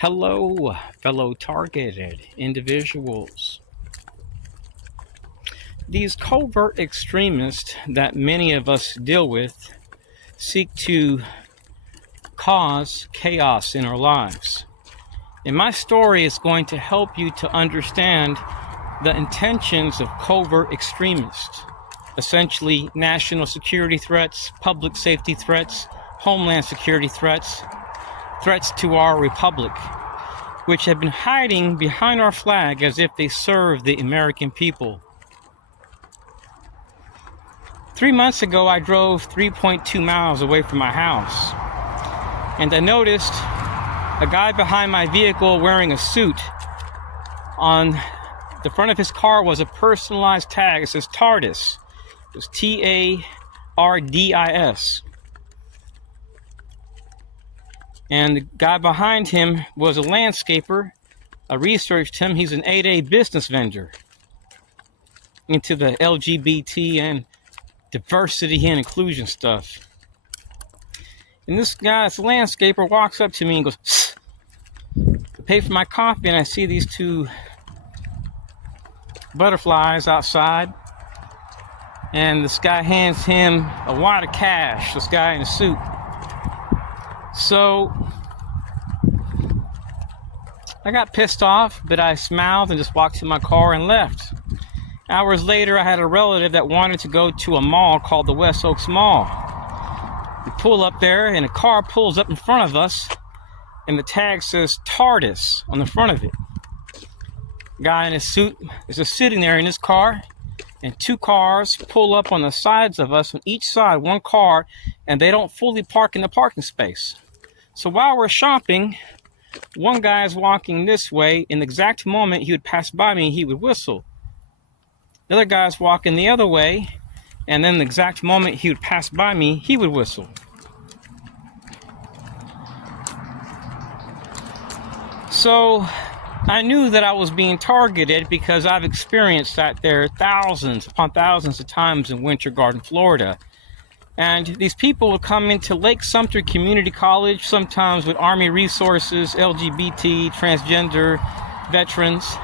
Hello, fellow targeted individuals. These covert extremists that many of us deal with seek to cause chaos in our lives. And my story is going to help you to understand the intentions of covert extremists, essentially national security threats, public safety threats, homeland security threats, threats to our republic, which have been hiding behind our flag as if they serve the American people. 3 months ago, I drove 3.2 miles away from my house, and I noticed a guy behind my vehicle wearing a suit. On the front of his car was a personalized tag. It says TARDIS. It was TARDIS. And the guy behind him was a landscaper. I researched him. He's an 8A business vendor into the LGBT and diversity and inclusion stuff. And this guy, this landscaper, walks up to me and goes, "Psst." I pay for my coffee, and I see these two butterflies outside. And this guy hands him a wad of cash, this guy in a suit. So I got pissed off, but I smiled and just walked to my car and left. Hours later, I had a relative that wanted to go to a mall called the West Oaks Mall. We pull up there, and a car pulls up in front of us, and the tag says TARDIS on the front of it. The guy in his suit is just sitting there in his car, and two cars pull up on the sides of us, on each side, one car, and they don't fully park in the parking space. So while we're shopping, one guy is walking this way. In the exact moment he would pass by me, he would whistle. The other guy is walking the other way, and then the exact moment he would pass by me, he would whistle. So I knew that I was being targeted because I've experienced that there thousands upon thousands of times in Winter Garden, Florida. And these people would come into Lake Sumter Community College, sometimes with Army resources, LGBT, transgender, veterans.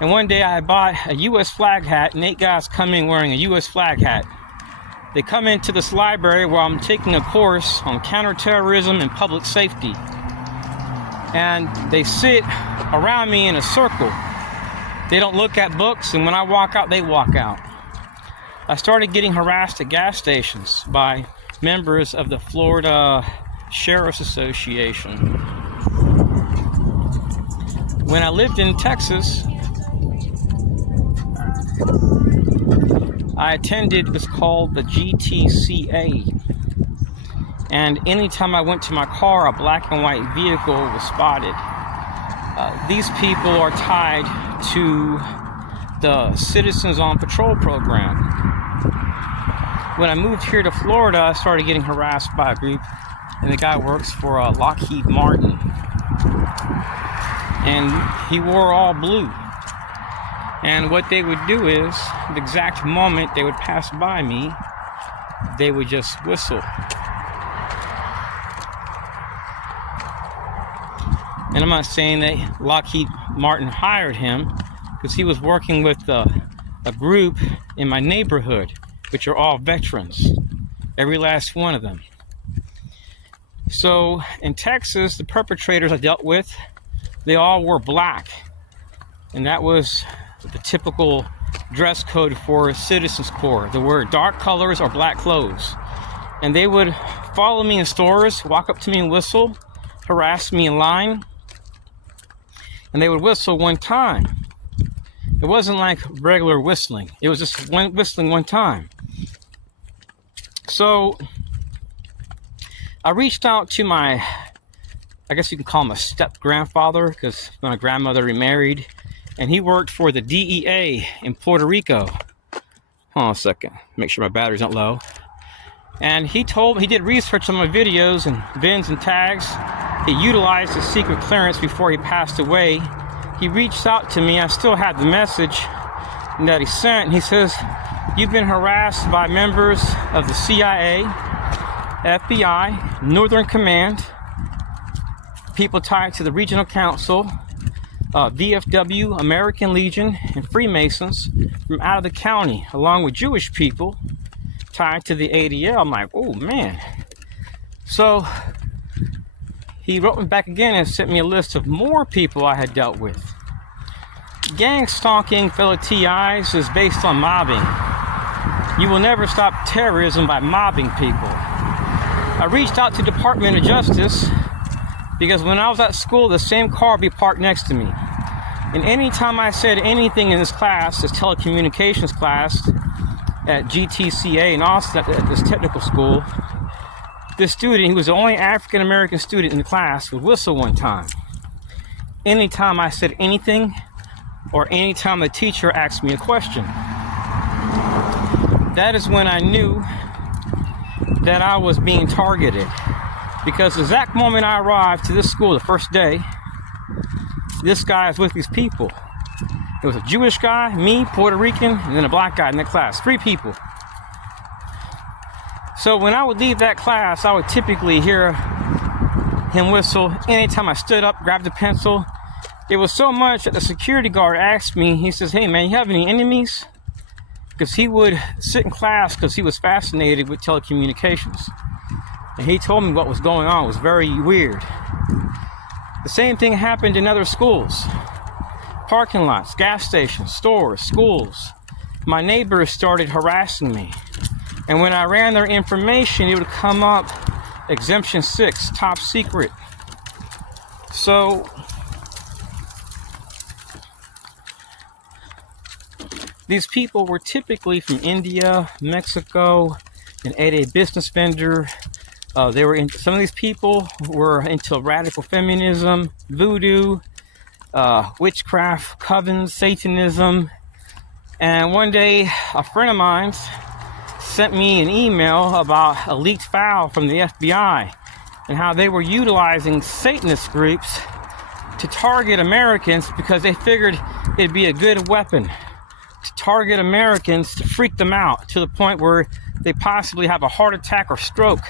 And one day I bought a U.S. flag hat, and 8 guys come in wearing a U.S. flag hat. They come into this library where I'm taking a course on counterterrorism and public safety. And they sit around me in a circle. They don't look at books, and when I walk out, they walk out. I started getting harassed at gas stations by members of the Florida Sheriff's Association. When I lived in Texas, I attended what's called the GTCA. And anytime I went to my car, a black and white vehicle was spotted. These people are tied to the Citizens on Patrol program. When I moved here to Florida, I started getting harassed by a group, and the guy works for Lockheed Martin. And he wore all blue. And what they would do is, the exact moment they would pass by me, they would just whistle. And I'm not saying that Lockheed Martin hired him, because he was working with a group in my neighborhood, which are all veterans, every last one of them. So in Texas, the perpetrators I dealt with, they all wore black. And that was the typical dress code for Citizens Corps. They wear dark colors or black clothes. And they would follow me in stores, walk up to me and whistle, harass me in line. And they would whistle one time. It wasn't like regular whistling. It was just whistling one time. So I reached out to my, I guess you can call him a step-grandfather, because my grandmother remarried, and he worked for the DEA in Puerto Rico. Hold on a second, make sure my battery's not low. And he did research on my videos and VINs and tags. He utilized his secret clearance before he passed away. He reached out to me. I still had the message that he sent. And he says, "You've been harassed by members of the CIA, FBI, Northern Command, people tied to the Regional Council, VFW, American Legion, and Freemasons from out of the county, along with Jewish people tied to the ADL. I'm like, oh man. So he wrote me back again and sent me a list of more people I had dealt with. Gang stalking, fellow TIs, is based on mobbing. You will never stop terrorism by mobbing people. I reached out to Department of Justice because when I was at school, the same car would be parked next to me. And anytime I said anything in this class, this telecommunications class at GTCA in Austin, at this technical school, this student, who was the only African American student in the class, would whistle one time. Anytime I said anything, or anytime the teacher asked me a question. That is when I knew that I was being targeted. Because the exact moment I arrived to this school, the first day, this guy is with these people. It was a Jewish guy, me, Puerto Rican, and then a black guy in the class. 3 people. So when I would leave that class, I would typically hear him whistle. Anytime I stood up, grabbed a pencil, it was so much that the security guard asked me, he says, hey man, you have any enemies? Because he would sit in class because he was fascinated with telecommunications. And he told me what was going on. It was very weird. The same thing happened in other schools. Parking lots, gas stations, stores, schools. My neighbors started harassing me. And when I ran their information, it would come up Exemption 6, top secret. So these people were typically from India, Mexico, an 8A business vendor. Some of these people were into radical feminism, voodoo, witchcraft, covens, Satanism. And one day, a friend of mine sent me an email about a leaked file from the FBI and how they were utilizing Satanist groups to target Americans because they figured it'd be a good weapon to target Americans, to freak them out to the point where they possibly have a heart attack or stroke.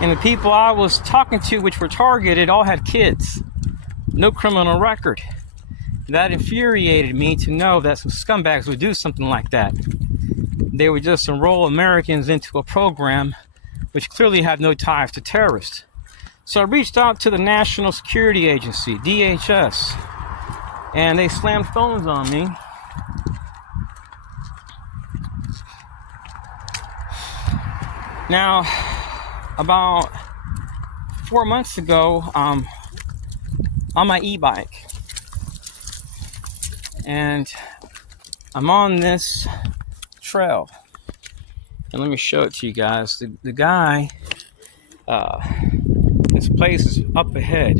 And the people I was talking to, which were targeted, all had kids, no criminal record. That infuriated me to know that some scumbags would do something like that. They would just enroll Americans into a program which clearly had no ties to terrorists. So I reached out to the National Security Agency, DHS, and they slammed phones on me. Now, about 4 months ago, on my e-bike, and I'm on this trail, and let me show it to you guys. The guy, this place is up ahead.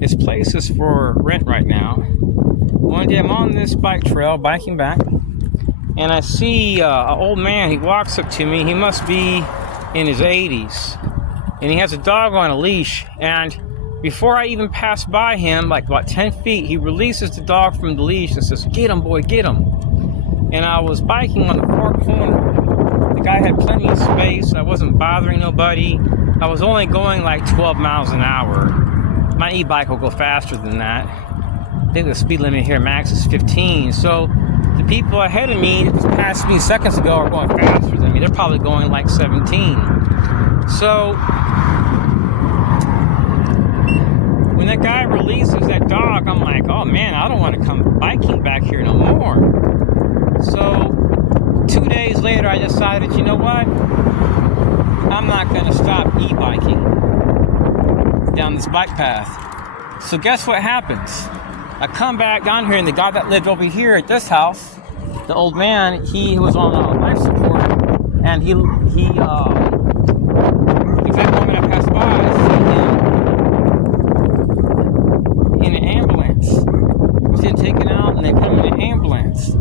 This place is for rent right now. One day I'm on this bike trail, biking back, and I see an old man. He walks up to me. He must be in his 80s, and he has a dog on a leash. And before I even pass by him, like about 10 feet, he releases the dog from the leash and says, "Get him, boy, get him." And I was biking on the far corner. The guy had plenty of space. I wasn't bothering nobody. I was only going like 12 miles an hour. My e-bike will go faster than that. I think the speed limit here max is 15. So the people ahead of me that just passed me seconds ago are going faster than me. They're probably going like 17. So when that guy releases that dog, I'm like, oh man, I don't want to come biking back here no more. So 2 days later, I decided, you know what? I'm not going to stop e-biking down this bike path. So guess what happens? I come back down here, and the guy that lived over here at this house, the old man, he was on life support, and he exact moment I passed by, I see him in an ambulance. He's getting taken out, and they put him in an ambulance.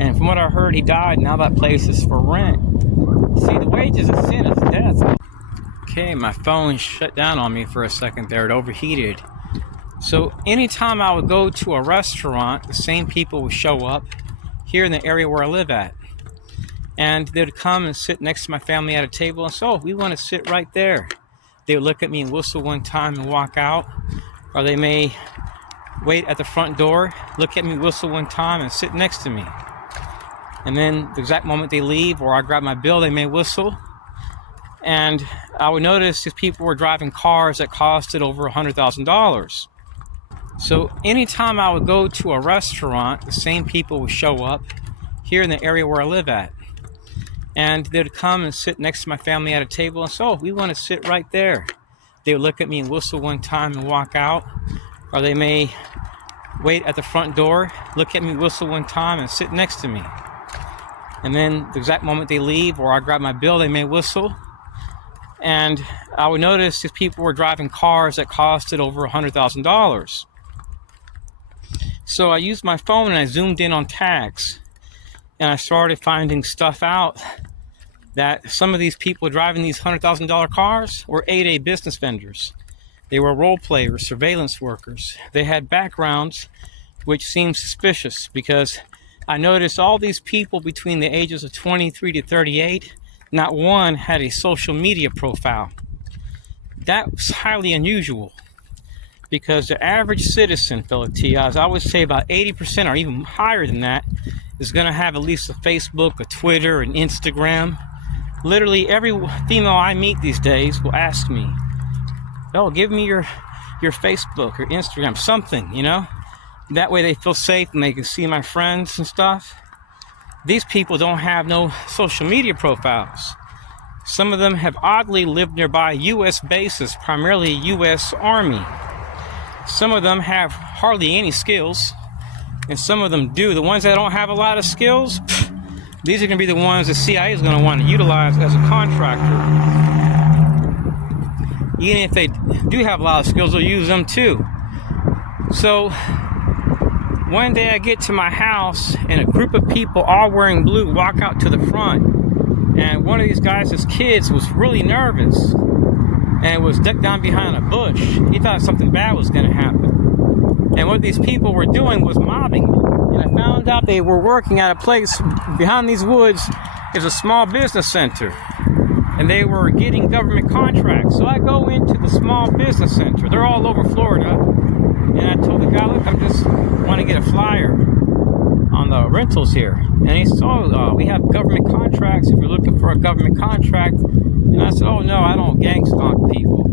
And from what I heard, he died. Now that place is for rent. See, the wages of sin is death. Okay, my phone shut down on me for a second there. It overheated. So anytime I would go to a restaurant, the same people would show up here in the area where I live at. And they would come and sit next to my family at a table and say, "Oh, we want to sit right there." They would look at me and whistle one time and walk out, or they may wait at the front door, look at me, whistle one time, and sit next to me. And then the exact moment they leave, or I grab my bill, they may whistle. And I would notice these people were driving cars that costed over $100,000. So anytime I would go to a restaurant, the same people would show up here in the area where I live at. And they would come and sit next to my family at a table and say, "Oh, we want to sit right there." They would look at me and whistle one time and walk out, or they may wait at the front door, look at me, whistle one time, and sit next to me. And then the exact moment they leave, or I grab my bill, they may whistle. And I would notice these people were driving cars that costed over $100,000. So I used my phone and I zoomed in on tags. And I started finding stuff out that some of these people driving these $100,000 cars were 8A business vendors. They were role players, surveillance workers. They had backgrounds which seemed suspicious, because I noticed all these people between the ages of 23 to 38, not one had a social media profile. That was highly unusual, because the average citizen, fellow TIs, I would say about 80% or even higher than that, is going to have at least a Facebook, a Twitter, an Instagram. Literally every female I meet these days will ask me, "Oh, give me your Facebook or Instagram," something, That way they feel safe and they can see my friends and stuff. These people don't have no social media profiles. Some of them have oddly lived nearby U.S. bases, primarily U.S. Army. Some of them have hardly any skills, and some of them do. The ones that don't have a lot of skills, these are going to be the ones the CIA is going to want to utilize as a contractor. Even if they do have a lot of skills, they'll use them too. So one day I get to my house and a group of people all wearing blue walk out to the front. And one of these guys' kids was really nervous and was ducked down behind a bush. He thought something bad was going to happen. And what these people were doing was mobbing me. And I found out they were working at a place behind these woods. Is a small business center. And they were getting government contracts. So I go into the small business center. They're all over Florida. And I told the guy, "Look, I just want to get a flyer on the rentals here." And he said, "Oh, we have government contracts if you're looking for a government contract." And I said, "Oh, no, I don't gang stalk people."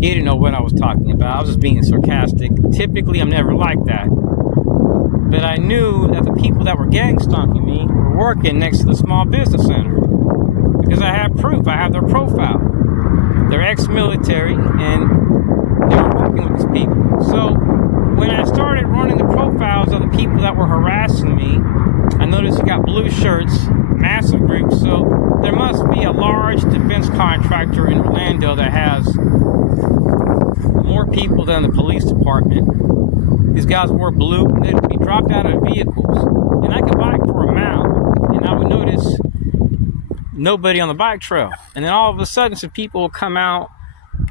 He didn't know what I was talking about. I was just being sarcastic. Typically, I'm never like that. But I knew that the people that were gang stalking me were working next to the small business center, because I have proof. I have their profile. They're ex-military, and they were working with these people. So when I started running the profiles of the people that were harassing me, I noticed you got blue shirts, massive groups. So there must be a large defense contractor in Orlando that has more people than the police department. These guys wore blue, and they'd be dropped out of vehicles. And I could bike for a mile, and I would notice nobody on the bike trail. And then all of a sudden, some people will come out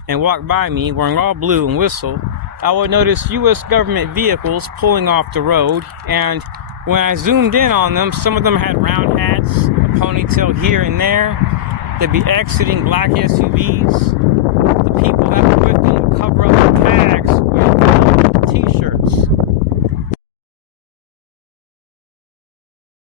and walk by me wearing all blue and whistle. I would notice U.S. government vehicles pulling off the road, and when I zoomed in on them, some of them had round hats, a ponytail here and there. They'd be exiting black SUVs. The people that were with them would cover up their tags with t-shirts.